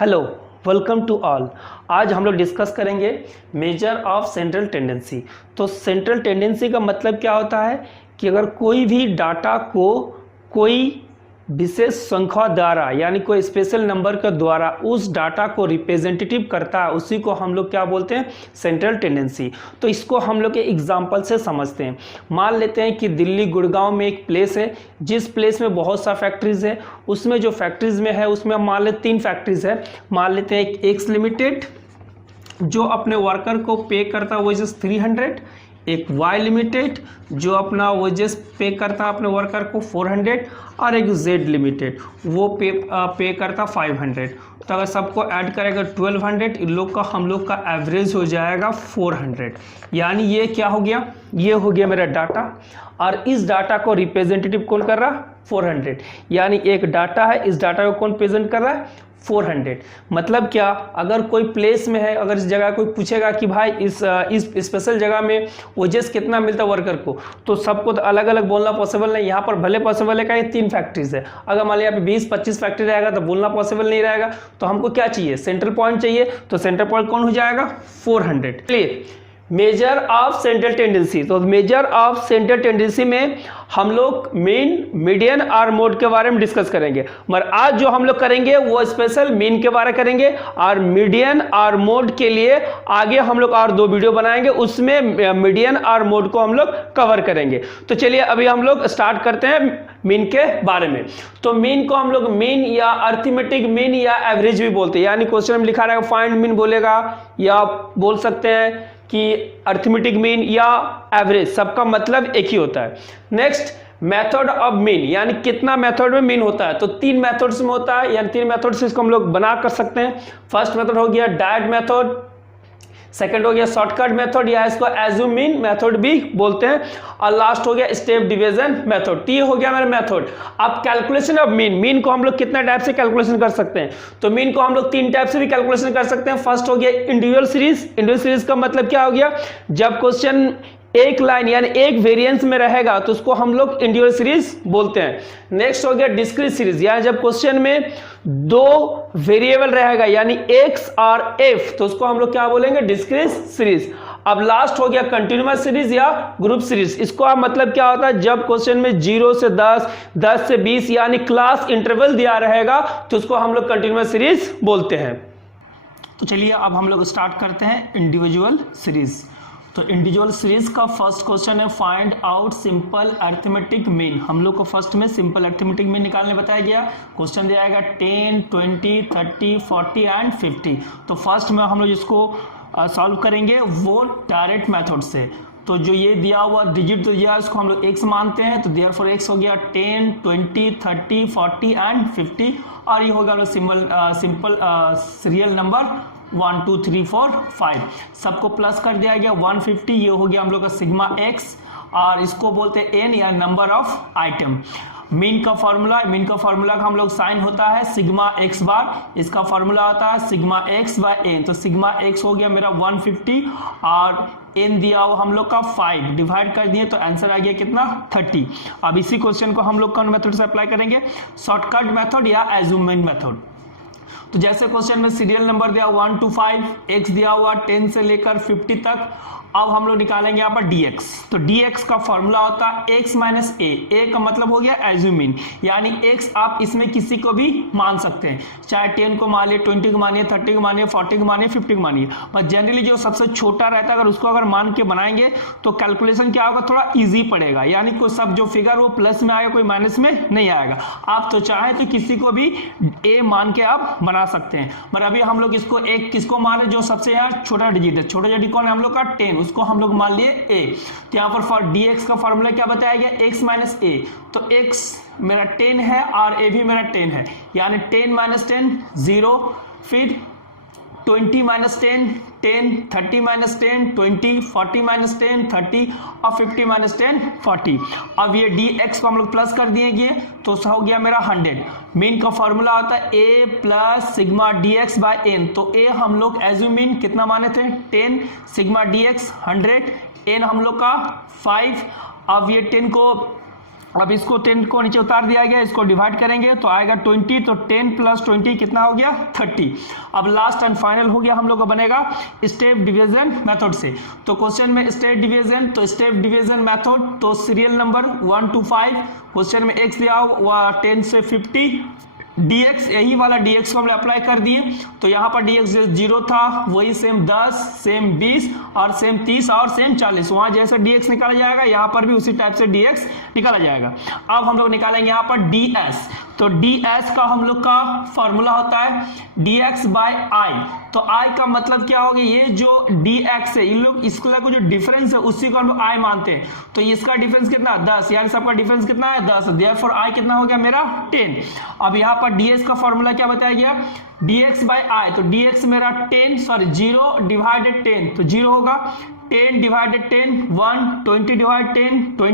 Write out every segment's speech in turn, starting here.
Hello, welcome to all. आज हम लोग डिस्कस करेंगे मेजर ऑफ सेंट्रल टेंडेंसी। तो सेंट्रल टेंडेंसी का मतलब क्या होता है कि अगर कोई भी डाटा को कोई विशेष संख्या द्वारा यानी कोई स्पेशल नंबर के द्वारा उस डाटा को रिप्रेजेंटेटिव करता है, उसी को हम लोग क्या बोलते हैं, सेंट्रल टेंडेंसी। तो इसको हम लोग के एग्जांपल से समझते हैं। मान लेते हैं कि दिल्ली गुड़गांव में एक प्लेस है, जिस प्लेस में बहुत सा फैक्ट्रीज है। उसमें जो फैक्ट्रीज में है उसमें हम मान लेते 3 फैक्ट्रीज है। मान लेते हैं एक एक्स लिमिटेड जो अपने वर्कर को पे करता है वेजेस 300, एक वाई लिमिटेड जो अपना वेजेस पे करता है अपने वर्कर को 400, और एक जेड लिमिटेड वो पे करता 500। तो अगर सबको ऐड करेगा 1200, इन लोग का हम लोग का एवरेज हो जाएगा 400। यानी ये क्या हो गया, ये हो गया मेरा डाटा, और इस डाटा को रिप्रेजेंटेटिव कौन कर रहा, 400। यानी एक डाटा है, इस डाटा को कौन प्रेजेंट कर रहा है, 400। मतलब क्या, अगर कोई प्लेस में है, अगर इस जगह कोई पूछेगा कि भाई इस स्पेशल जगह में वेजेस कितना मिलता है वर्कर को, तो सबको तो अलग अलग बोलना पॉसिबल नहीं। यहाँ पर भले पॉसिबल है कि 3 फैक्ट्रीज है, अगर मान लिया 20-25 फैक्ट्री रहेगा तो बोलना पॉसिबल नहीं रहेगा। तो हमको क्या चाहिए, सेंट्रल पॉइंट चाहिए। तो सेंट्रल पॉइंट कौन हो जाएगा, 400। चलिए, मेजर ऑफ सेंट्रल टेंडेंसी। तो मेजर ऑफ सेंट्रल टेंडेंसी में हम लोग मीन, मीडियन और मोड के बारे में डिस्कस करेंगे। मगर आज जो हम लोग करेंगे वो स्पेशल मीन के बारे में करेंगे, और मीडियन और मोड के लिए आगे हम लोग और 2 वीडियो बनाएंगे, उसमें मीडियन और मोड को हम लोग कवर करेंगे। तो चलिए अभी हम लोग स्टार्ट करते हैं मीन के बारे में। तो मीन को हम लोग मीन या अर्थमेटिक मीन या एवरेज भी बोलते हैं। यानी क्वेश्चन में लिखा रहेगा फाइंड मीन बोलेगा, या बोल सकते हैं कि अर्थमेटिक मीन या एवरेज, सबका मतलब एक ही होता है। नेक्स्ट, मेथड ऑफ मीन, यानी कितना मेथड में मीन होता है। तो 3 मेथड्स में होता है, यानी 3 मेथड से इसको हम लोग बना कर सकते हैं। फर्स्ट मेथड हो गया डायरेक्ट मेथड, सेकंड हो गया शॉर्टकट मेथड या इसको एज्यूम मीन मेथड भी बोलते हैं, और लास्ट हो गया स्टेप डिवीजन मेथड। ये हो गया मेरा मेथड। अब कैलकुलेशन ऑफ मीन, मीन को हम लोग कितना टाइप से कैलकुलेशन कर सकते हैं। तो मीन को हम लोग 3 टाइप से भी कैलकुलेशन कर सकते हैं। फर्स्ट हो गया इंडिविजुअल सीरीज। इंडिविजुअल सीरीज का मतलब क्या हो गया, जब क्वेश्चन एक लाइन यानी एक वेरिएंस में रहेगा तो उसको हम लोग इंडिविजुअल सीरीज बोलते हैं। नेक्स्ट हो गया डिस्क्रीट सीरीज, यानी जब क्वेश्चन में 2 वेरिएबल रहेगा यानी x और f, तो उसको हम लोग क्या बोलेंगे, डिस्क्रीट सीरीज। अब लास्ट हो गया कंटिन्यूअस सीरीज या ग्रुप सीरीज। इसको आप मतलब क्या होता है, जब क्वेश्चन में 0 से 10, 10 से 20 यानी क्लास इंटरवल दिया रहेगा तो उसको हम लोग कंटिन्यूअस सीरीज बोलते हैं। तो चलिए अब हम लोग स्टार्ट करते हैं इंडिविजुअल सीरीज। तो इंडिविजुअल सीरीज का फर्स्ट क्वेश्चन है find out simple arithmetic mean. हम लोग को फर्स्ट में सिंपल अरिथमेटिक मीन निकालने बताया गया। क्वेश्चन दिया जाएगा 10, 20, 30, 40 एंड 50। तो फर्स्ट में हम लोग इसको सॉल्व करेंगे वो डायरेक्ट मेथड से। तो जो ये दिया हुआ डिजिट तो दिया इसको हम लोग x मानते हैं, तो देयरफॉर x हो गया 10, 20, 30, 40 एंड 50, और ये होगा हम लोग सिंपल सीरियल नंबर 1 2 3 4 5। सबको प्लस कर दिया गया 150। ये हो गया हम लोग का सिग्मा x, और इसको बोलते हैं n या नंबर ऑफ आइटम। मीन का फॉर्मूला, मीन का फॉर्मूला का हम लोग साइन होता है सिग्मा x बार, इसका फॉर्मूला होता है सिग्मा x बाय n। तो सिग्मा x हो गया मेरा 150, और n दिया हुआ हम लोग का 5, डिवाइड कर दिए तो आंसर आ गया कितना, 30। अब इसी क्वेश्चन को हम लोग कौन मेथड से अप्लाई करेंगे, शॉर्टकट मेथड या एज्यूमेंट मेथड। तो जैसे क्वेश्चन में सीरियल नंबर दिया 1 to 5, x दिया हुआ 10 से लेकर 50 तक। अब हम लोग निकालेंगे यहाँ पर dx। तो dx का फॉर्मूला होता है x माइनस a का मतलब हो गया एज्यूम मीन, यानी x आप इसमें किसी को भी मान सकते हैं, चाहे 10 को मानिए, 20 को मानिए, 30 को मानिए, 40 को मानिए, 50 को मानिए। बट जनरली जो सबसे छोटा रहता है अगर उसको अगर मान के बनाएंगे तो कैलकुलेशन क्या होगा, थोड़ा ईजी पड़ेगा। यानी कोई सब जो फिगर वो प्लस में आएगा, कोई माइनस में नहीं आएगा। आप तो चाहे तो किसी को भी a मान के आप बना सकते हैं। पर अभी हम लोग इसको एक किसको मान रहे, जो सबसे यहाँ छोटा डिजिट है, छोटा डिजिट कौन है हम लोग का 10, उसको हम लोग मान लिए a। तो यहाँ पर फॉर dx का फॉर्मूला क्या बताया गया, x माइनस a। तो x मेरा 10 है और a भी मेरा 10 है, यानी 10 माइनस 10 0, फिर 20 माइनस 10 10, 30 माइनस 10 20, 40 माइनस 10 30, और 50 माइनस 10 40। अब ये dx को हम लोग प्लस कर दिए तो हो गया मेरा 100। मीन का फॉर्मूला होता है a plus sigma dx by n। तो a हम लोग एज्यूम मीन कितना माने थे 10, सिग्मा dx 100, n हम लोग का 5। अब ये 10 को अब इसको 10 को नीचे उतार दिया गया, इसको डिवाइड करेंगे तो आएगा 20, तो 10 प्लस 20 कितना हो गया 30। अब लास्ट एंड फाइनल हो गया हम लोग का बनेगा स्टेप डिवीजन मेथड से। तो क्वेश्चन में स्टेप डिवीजन, तो स्टेप डिवीजन मेथड, तो सीरियल नंबर 1 to 5, क्वेश्चन में x दिया हुआ 10 से 50 dx, यही वाला dx को हमने अप्लाई कर दिए। तो यहाँ पर dx 0 था, वही सेम 10, सेम 20 और सेम 30 और सेम 40, वहाँ जैसे dx निकाला जाएगा यहाँ पर भी उसी टाइप से dx निकाला जाएगा। अब हम लोग निकालेंगे यहाँ पर ds, तो ds का हम लोग का फॉर्मूला होता है dx बाय i। तो i का मतलब क्या होगा, ये जो dx है इन लोग इसका को जो डिफरेंस है उसी को हम लोग i मानते हैं। तो इसका डिफरेंस कितना 10, यानी सबका डिफरेंस कितना है 10, देयरफॉर i कितना हो गया मेरा 10। अब यहाँ पर ds का फॉर्मूला क्या बताया गया dx बाय i, तो dx मेरा 0 डिवाइडेड 10, तो 0 होगा, 10 डिवाइडेड 10 1, 20 डिवाइडेड 10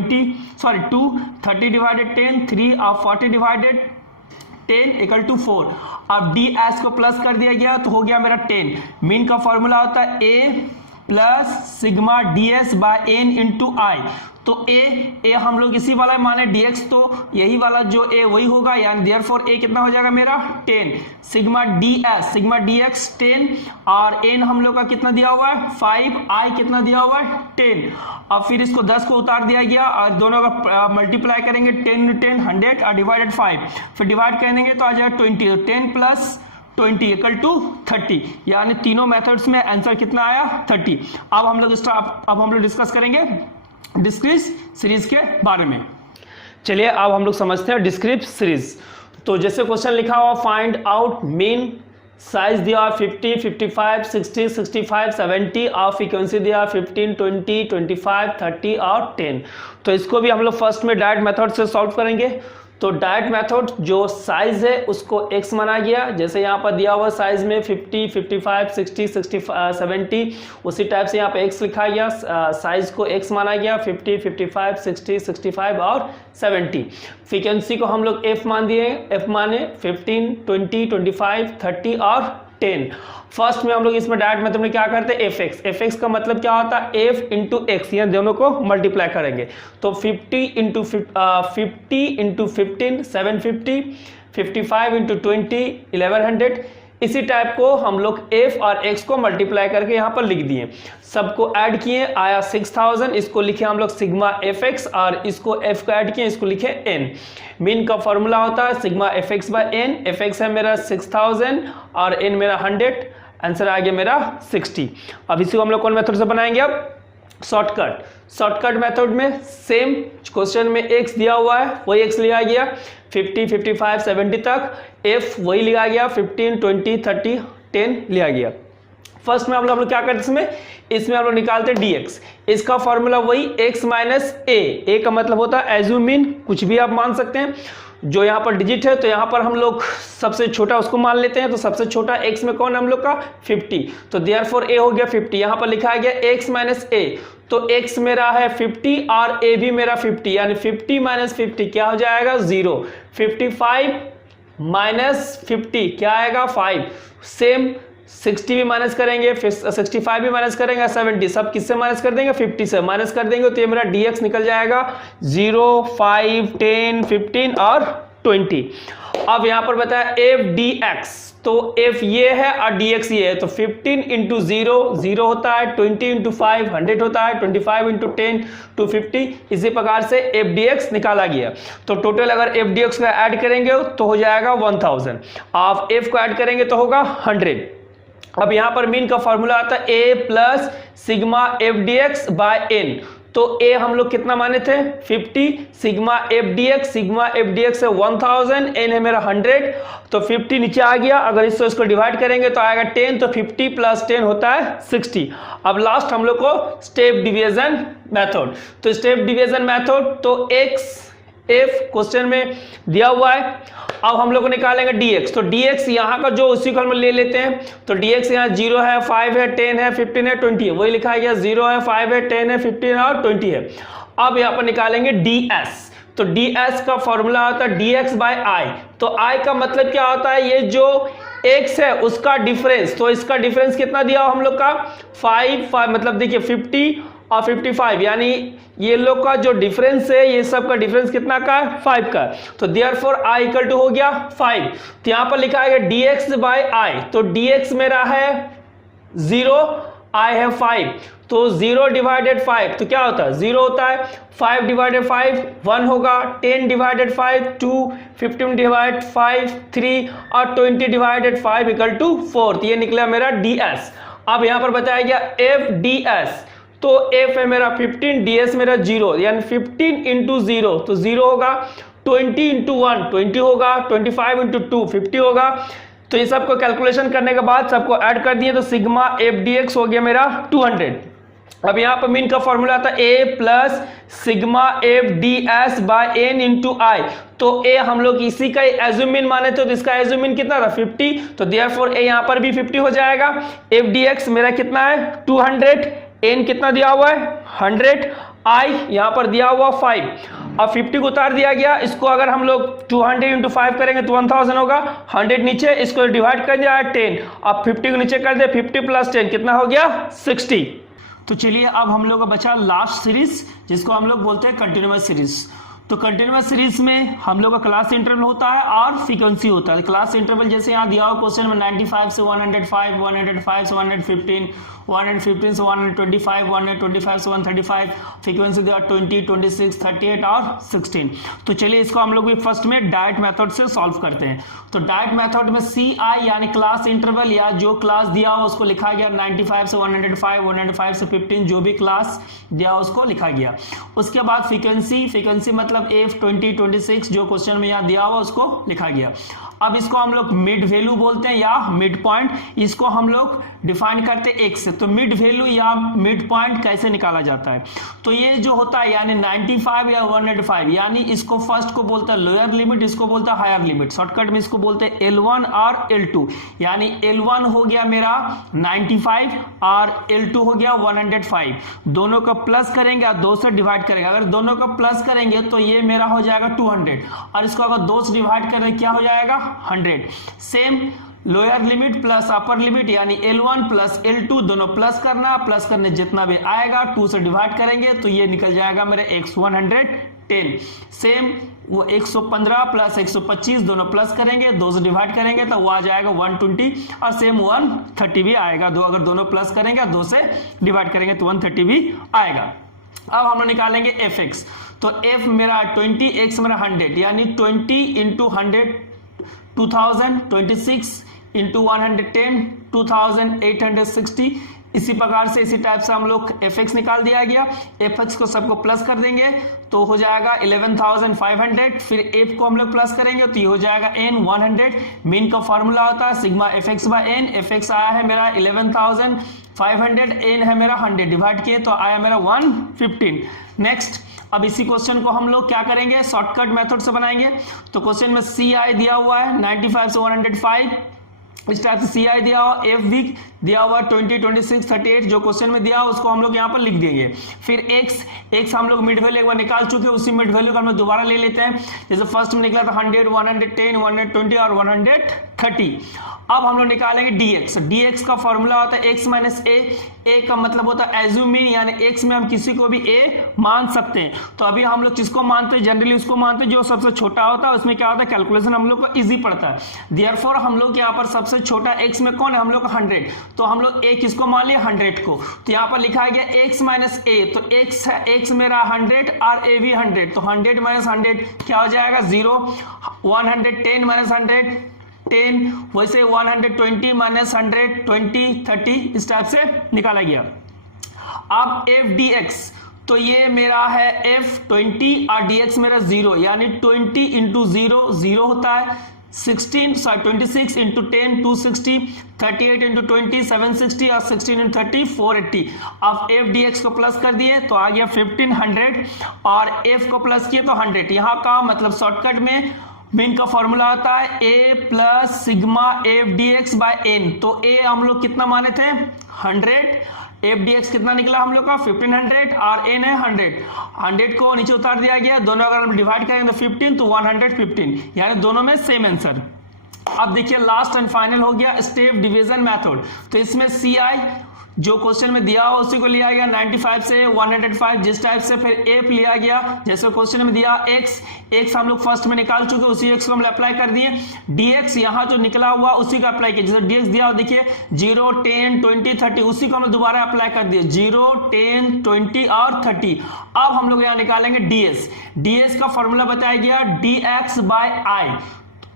2, 30 डिवाइडेड 10 3 और 40 डिवाइडेड 10 इक्वल टू 4। अब ds को प्लस कर दिया गया तो हो गया मेरा 10। मीन का फॉर्मूला होता है a plus sigma ds by n into I. तो a हम लोग इसी वाला माने dx, तो यही वाला जो a वही होगा, यानी देयरफॉर a कितना हो जाएगा मेरा 10, सिग्मा dx 10 और n हम लोग का कितना दिया हुआ है 5, i कितना दिया हुआ है 10। अब फिर इसको 10 को उतार दिया गया और दोनों का मल्टीप्लाई करेंगे 10 10 100 और डिवाइडेड 5, फिर डिवाइड करेंगे तो आ जाएगा 20, तो 10 प्लस 20 इक्वल टू 30, यानी तीनों मेथड्स में आंसर कितना आया 30। अब हम लोग डिस्कस करेंगे डिस्क्रीट सीरीज के बारे में। चलिए अब हम लोग समझते हैं डिस्क्रीट सीरीज। तो जैसे क्वेश्चन लिखा हुआ फाइंड आउट मीन, साइज दिया 50, 55, 60, 65, 70 और फ्रीक्वेंसी दिया 15, 20, 25, 30 और 10। तो इसको भी हम लोग फर्स्ट में डायरेक्ट मेथड से सॉल्व करेंगे। तो डायरेक्ट मेथड जो साइज है उसको x माना गया, जैसे यहाँ पर दिया हुआ साइज में 50, 55, 60, 65, 70, उसी टाइप से यहाँ पे x लिखा गया, साइज को x माना गया 50, 55, 60, 65 और 70। फ्रीक्वेंसी को हम लोग f मान दिए, f माने 15, 20, 25, 30 और 10। फर्स्ट में हम लोग इसमें डायरेक्ट मेथड में क्या करते हैं fx का मतलब क्या होता है f इंटू एक्स, ये दोनों को मल्टीप्लाई करेंगे। तो 50 इंटू 15 750, 55 इंटू 20 1100, इसी टाइप को हम लोग f और x को मल्टीप्लाई करके यहाँ पर लिख दिए, सबको ऐड किए आया 6000, इसको लिखे हम लोग सिग्मा fx और इसको f को ऐड किए, इसको लिखे n। मीन का फॉर्मूला होता है sigma fx by n, fx है मेरा 6000 और n मेरा 100, आंसर आ गया मेरा 60। अब इसी को हम लोग कौन मेथड से बनाएंगे, अब शॉर्टकट मेथड में सेम क्वेश्चन में x दिया हुआ है वही x लिया गया 50, 55, 70 तक, f वही लिया गया 15, 20, 30, 10 लिया गया। फर्स्ट में हम लोग क्या करते इसमें हम लोग निकालते dx, इसका फॉर्मूला वही x माइनस a का मतलब होता है एज्यूमिन, कुछ भी आप मान सकते हैं। जो यहाँ पर डिजिट है तो यहाँ पर हम लोग सबसे छोटा उसको मान लेते हैं, तो सबसे छोटा x में कौन है हम लोग का 50, तो देयरफॉर a हो गया 50। यहाँ पर लिखा गया x माइनस a, तो x मेरा है 50 और a भी मेरा 50, यानी 50 माइनस 50 क्या हो जाएगा 0, 55 माइनस 50 क्या आएगा 5, सेम 60 भी माइनस करेंगे, फिर 65 भी माइनस करेंगे, 70 सब किससे माइनस कर देंगे 50 से माइनस कर देंगे, तो ये मेरा dx निकल जाएगा 0, 5, 10, 15 और 20। अब यहाँ पर बताया f dx, तो f ये है और dx ये है, तो 15 इंटू 0 होता है, 20 इंटू 5 100 होता है, 25 इंटू 10 250, इसी प्रकार से f dx निकाला गया। तो टोटल अगर f dx का ऐड करेंगे तो हो जाएगा 1000, आप f को ऐड करेंगे तो होगा 100। अब यहाँ पर मीन का फॉर्मूला आता है a plus sigma f dx by n, तो a हम लोग कितना माने थे 50, सिग्मा f dx है 1000, n है मेरा 100, तो 50 नीचे आ गया, अगर इसको डिवाइड करेंगे तो आएगा 10, तो 50 प्लस 10 होता है 60। अब लास्ट हम लोग को स्टेप डिवीजन मेथड, तो स्टेप डिवीजन मेथड तो x f क्वेश्चन में दिया हुआ है, अब हम लोग को निकालेंगे dx, तो dx यहाँ का जो उसी को हम ले लेते हैं, तो dx यहाँ 0 है 5 है 10 है 15 है 20 है, वही लिखा गया 0 है 5 है 10 है 15 और 20 है। अब यहाँ पर निकालेंगे ds, तो ds का फॉर्मूला होता है dx बाय i, तो i का मतलब क्या होता है ये जो x है उसका डिफरेंस, तो इसका डिफरेंस कितना दिया हम लोग का 5 मतलब देखिए 50 और 55, यानी ये लोग का जो डिफरेंस है, ये सब का डिफरेंस कितना का है, 5 का। तो देयरफॉर i इक्वल टू हो गया 5। तो यहां पर लिखा है dx बाय i, तो dx मेरा है 0, i है 5, तो 0 डिवाइडेड 5 तो क्या होता है, 0 होता है। 5 डिवाइडेड 5 1 होगा, 10 डिवाइडेड 5 2, 15 डिवाइडेड 5 3 और 20 डिवाइडेड 5 इक्वल टू 4। तो ये निकला मेरा ds। अब यहां पर बताया गया f ds, तो f है मेरा 15, ds मेरा 0, यानी 15 इंटू 0 तो 0 होगा, 20 इंटू 1 20 होगा, 25 इंटू 2 50 होगा। तो ये सबको कैलकुलेशन करने के बाद सबको ऐड कर दिए तो सिग्मा एफ डी एक्स हो गया मेरा 200। अब यहाँ पर मीन का फॉर्मूला था a plus sigma f d s by n into I. तो a हम लोग इसी का एज्यूम मीन माने थे, तो इसका एज्यूम मीन कितना था 50, तो देयरफॉर a यहाँ पर भी 50 हो जाएगा। एफ डी एक्स मेरा कितना है 200, n कितना दिया हुआ है 100, i यहाँ पर दिया हुआ 5। अब 50 को उतार दिया गया, इसको अगर हम लोग 200 इंटू 5 करेंगे तो 1000 होगा, 100 नीचे, इसको डिवाइड कर दिया 10, अब 50 को नीचे कर दे, 50 प्लस 10 कितना हो गया 60। तो चलिए अब हम लोग का बचा लास्ट सीरीज, जिसको हम लोग बोलते हैं कंटिन्यूअस सीरीज। तो कंटिन्यूअस सीरीज में हम लोग का क्लास इंटरवल होता है और फ्रीक्वेंसी होता है। क्लास इंटरवल जैसे यहाँ दिया हुआ क्वेश्चन में 95 से 105, 105 से 115, 115 से 125, 125 से 135, फ्रीक्वेंसी दिया 20, 26, 38 और 16। तो चलिए इसको हम लोग भी फर्स्ट में डायरेक्ट मेथड से सॉल्व करते हैं। तो डायरेक्ट मेथड में सी आई यानी क्लास इंटरवल या जो क्लास दिया हो उसको लिखा गया 95 से 105, 105 से 15, जो भी क्लास दिया हो उसको लिखा गया। उसके बाद फ्रीक्वेंसी मतलब f 20, 26 जो क्वेश्चन में यहाँ दिया हुआ उसको लिखा गया। अब इसको हम लोग मिड वैल्यू बोलते हैं या मिड पॉइंट, इसको हम लोग डिफाइन करते हैं x से। तो मिड वैल्यू या मिड पॉइंट कैसे निकाला जाता है, तो ये जो होता है यानी 95 या 105, यानी इसको फर्स्ट को बोलता है लोअर लिमिट, इसको बोलता है हायर लिमिट। शॉर्टकट में इसको बोलते हैं L1 और L2, यानी L1 हो गया मेरा 95 और L2 हो गया 105। दोनों का प्लस करेंगे और 2 से डिवाइड करेंगे। अगर दोनों का प्लस करेंगे तो ये मेरा हो जाएगा 200 और इसको अगर 2 से डिवाइड करें क्या हो जाएगा 100। Same lower limit plus upper limit यानी L1 प्लस L2 दोनों प्लस करना, प्लस करने जितना भी आएगा 2 से डिवाइड करेंगे तो ये निकल जाएगा मेरे x 110। सेम वो 115 प्लस 125 दोनों प्लस करेंगे, 2 से डिवाइड करेंगे तो वो आ जाएगा 120 और सेम 130 भी आएगा। अगर दोनों प्लस करेंगे 2 से डिवाइड करेंगे तो 130 भी आएगा। अब हम लोग निकालेंगे fx, तो f मेरा 20, x मेरा 100, यानी 20 इंटू 100 2000, 26 इंटू 110 2860। इसी प्रकार से इसी टाइप से हम लोग fx निकाल दिया गया। fx को सबको प्लस कर देंगे तो हो जाएगा 11500, फिर f को हम लोग प्लस करेंगे तो ये हो जाएगा n 100। मीन का फॉर्मूला होता है sigma fx by n। fx आया है मेरा 11500, n है मेरा 100, डिवाइड किए तो आया मेरा 115। नेक्स्ट अब इसी क्वेश्चन को हम लोग क्या करेंगे, शॉर्टकट मेथड से बनाएंगे। तो क्वेश्चन में सी आई दिया हुआ है 95 से 105, इस टाइप से सी आई दिया हुआ, एफ भी दिया हुआ 20, 26, 38 जो क्वेश्चन में दिया हुआ उसको हम लोग यहाँ पर लिख देंगे। फिर एक्स हम लोग मिड वैल्यू एक बार निकाल चुके हैं, उसी मिड वैल्यू का हम लोग दोबारा ले लेते हैं। जैसे फर्स्ट में निकला था 100, 110, 120 और 130। अब हम लोग निकालेंगे dx। dx का फॉर्मूला होता है x माइनस ए का मतलब होता है एज्यूम मीन, यानी x में हम किसी को भी a मान सकते हैं। तो अभी हम लोग जिसको मानते हैं जनरली उसको मानते हैं जो सबसे छोटा होता है, उसमें क्या होता है कैलकुलेशन हम लोग को इजी पड़ता है। देयरफॉर हम लोग यहाँ पर सबसे छोटा x में कौन है, हम लोग का 100, तो हम लोग a किसको मान लिया 100 को। तो यहाँ पर लिखा गया x माइनस ए, तो x है x मेरा 100 और a भी 100, तो 100 माइनस 100 क्या हो जाएगा 0, 110 माइनस 100 10, वैसे 120 माइनस 100 20, 30 इस टाइप से निकाला गया। अब एफ डी एक्स, तो ये मेरा है f20 और dx मेरा 0, यानी 20 इंटू 0 0 होता है, 26 इंटू 10 260, 38 इंटू 20 760 और 16 इंटू 30 480। अब एफ डी एक्स को प्लस कर दिए तो आ गया 1500 और f को प्लस किए तो 100। यहाँ का मतलब शॉर्टकट में मीन का फॉर्मूला आता है a plus sigma f d x by n. तो a हम लोग कितना माने थे 100, एफ डी एक्स कितना निकला हम लोग का 1500 और n है 100 को नीचे उतार दिया गया। दोनों अगर हम डिवाइड करेंगे तो 15 तो 115, यानी दोनों में सेम आंसर। अब देखिए लास्ट एंड फाइनल हो गया स्टेप डिवीजन मेथड। तो इसमें सी आई जो क्वेश्चन में दिया हो उसी को लिया गया 95 से 105 जिस टाइप से, फिर एफ लिया गया जैसे क्वेश्चन में दिया एक्स हम लोग फर्स्ट में निकाल चुके, उसी एक्स को हम अप्लाई कर दिए। डीएक्स यहाँ जो निकला हुआ उसी का अप्लाई किया, जैसे डीएक्स दिया हो देखिए 0, 10, 20, 30 उसी को हम लोग दोबारा अप्लाई कर दिए 0, 10, 20 और 30। अब हम लोग यहाँ निकालेंगे डीएस का फॉर्मूला बताया गया dx बाय आई,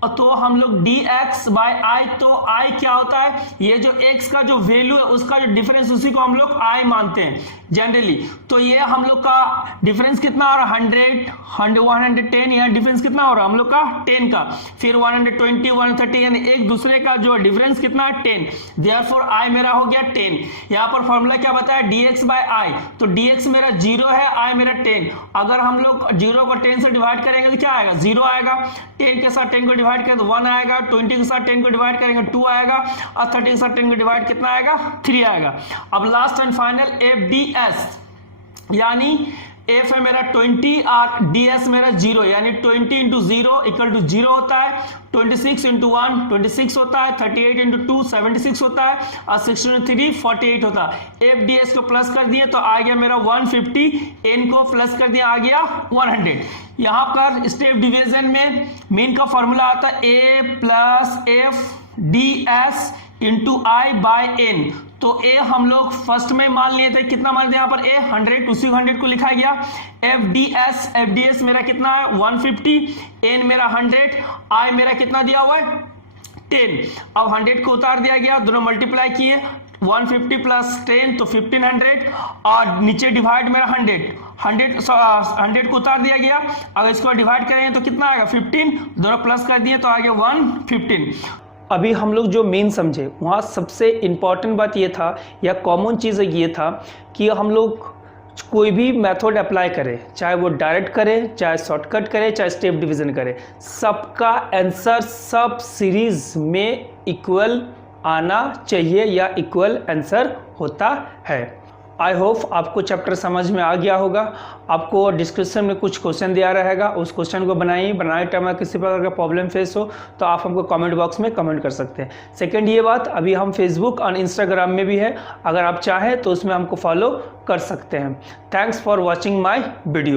तो हम लोग dx बाय आई, तो i क्या होता है, ये जो x का जो वैल्यू है उसका जो डिफरेंस उसी को हम लोग i मानते हैं जनरली। तो ये हम लोग का डिफरेंस कितना हो रहा है 110, यहाँ डिफरेंस कितना हो रहा है हम लोग का 10 का, फिर 120, 130 यानी एक दूसरे का जो डिफरेंस कितना है 10, देयरफॉर i मेरा हो गया 10। यहाँ पर फॉर्मूला क्या बताया dx बाय आई, तो dx मेरा 0 है, i मेरा 10। अगर हम लोग 0 को 10 से डिवाइड करेंगे तो क्या आएगा 0 आएगा, 10 के साथ 10 को डिवाइड करें तो 1 आएगा, 20 के साथ 10 को डिवाइड करेंगे 2 आएगा, और 30 के साथ 10 को डिवाइड कितना आएगा 3 आएगा। अब लास्ट एंड फाइनल FDS, यानी f है मेरा 20 और ds मेरा 0, यानी 20 इंटू 0 इक्वल टू 0 होता है, 26 इंटू 1 26 होता है, 38 इंटू 2 76 होता है, और 6 इंटू 3 48 होता है। FDS को प्लस कर दिए तो आ गया मेरा 150, n को प्लस कर दिया आ गया 100। यहाँ पर स्टेप डिवीजन में मीन का फॉर्मूला आता है a plus F ds into I by n। तो a हम लोग फर्स्ट में मान लिए थे, कितना मान लिया यहाँ पर a 100, उसी 100 को लिखा गया। FDS मेरा कितना है 150, n मेरा 100, i मेरा कितना दिया हुआ है 10। अब 100 को उतार दिया गया, दोनों मल्टीप्लाई किए 150 प्लस 10 तो 1500, और नीचे डिवाइड मेरा 100 को उतार दिया गया। अगर इसको डिवाइड करेंगे तो कितना आएगा 15, दोनों प्लस कर दिए तो आ गया 115। अभी हम लोग जो मेन समझे वहाँ सबसे इम्पॉर्टेंट बात ये था या कॉमन चीज़ ये था कि हम लोग कोई भी मेथड अप्लाई करें, चाहे वो डायरेक्ट करें, चाहे शॉर्टकट करें, चाहे स्टेप डिवीजन करें, सबका आंसर सब सीरीज में इक्वल आना चाहिए या इक्वल आंसर होता है। आई होप आपको चैप्टर समझ में आ गया होगा। आपको डिस्क्रिप्शन में कुछ क्वेश्चन दिया रहेगा, उस क्वेश्चन को बनाए टाइम में किसी प्रकार का प्रॉब्लम फेस हो तो आप हमको कमेंट बॉक्स में कमेंट कर सकते हैं। सेकंड ये बात, अभी हम फेसबुक और इंस्टाग्राम में भी है, अगर आप चाहें तो उसमें हमको फॉलो कर सकते हैं। Thanks for watching my video.